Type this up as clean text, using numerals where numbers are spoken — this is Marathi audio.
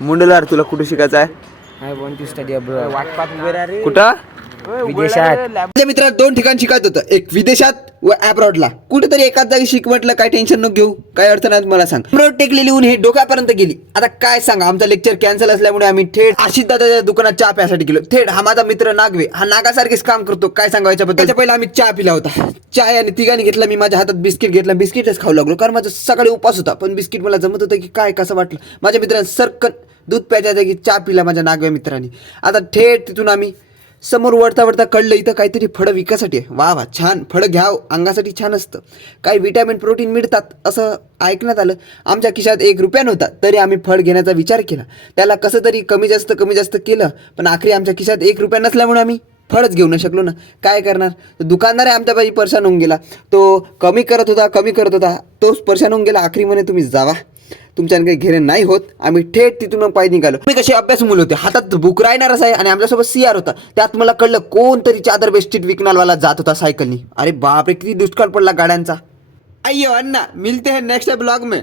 मुंडला तुला कुठे शिकायचं आहे? I want to study abroad. कुठं? विदेशात. माझ्या मित्राला 2 ठिकाणी शिकायचं होतं, एक विदेशात व अब्रॉडला. कुठेतरी एकाच जागी शिक म्हटलं, काय टेन्शन नको घेऊ, काय अडचण नाही मला सांग. अब्रॉड टेकलेली ऊन हे डोक्यापर्यंत गेली. आता काय सांगा, आमचा लेक्चर कॅन्सल असल्यामुळे आम्ही थेट आशिष दादाच्या दुकानात चहा प्यासाठी गेलो. थेट हा माझा मित्र नागवे, हा नागासारखेच काम करतो. काय सांगा याच्याबद्दल. त्याच्या पहिला आम्ही चहा पिला होता. चहा आणि तिघांनी घेतला. मी माझ्या हातात बिस्किट घेतला, बिस्किटच खाऊ लागलो, कारण माझा सकाळी उपास होता. पण बिस्किट मला जमत होतं की काय, कसं वाटलं. माझ्या मित्रांनी सरकन दूध प्यायच्या जागी चहा पिला माझ्या नागव्या मित्रांनी. आता थेट तिथून आम्ही समोर वळता वळता कळलं इथं काहीतरी फळं विकासाठी आहे. वा वा, छान फळं घ्याव, अंगासाठी छान असतं, काही विटॅमिन प्रोटीन मिळतात असं ऐकण्यात आलं. आमच्या खिशात 1 रुपया नव्हता, तरी आम्ही फळ घेण्याचा विचार केला. त्याला कसं तरी कमी जास्त केलं, पण आखरी आमच्या खिशात 1 रुपया नसल्यामुळे आम्ही फळच घेऊ न शकलो ना. काय करणार. दुकानदार आहे आमच्या बाई परेशान होऊन गेला. तो कमी करत होता, तोच परेशान होऊन गेला. आखरी म्हणे तुम्ही जावा, तुमच्यानं काही घेणं नाही होत. आम्ही थेट तिथून पाय निघालो. मी कसे अभ्यास मुलं होते, हातात बुक राहणारच आहे आणि आमच्यासोबत CR होता. त्यात मला कळलं कोणतरी चादर बेडशीट विकणारवाला जात होता सायकलनी. अरे बापरे, किती दुष्काळ पडला गाड्यांचा. अय्यो अन्ना, मिलते हैं नेक्स्ट ब्लॉग में.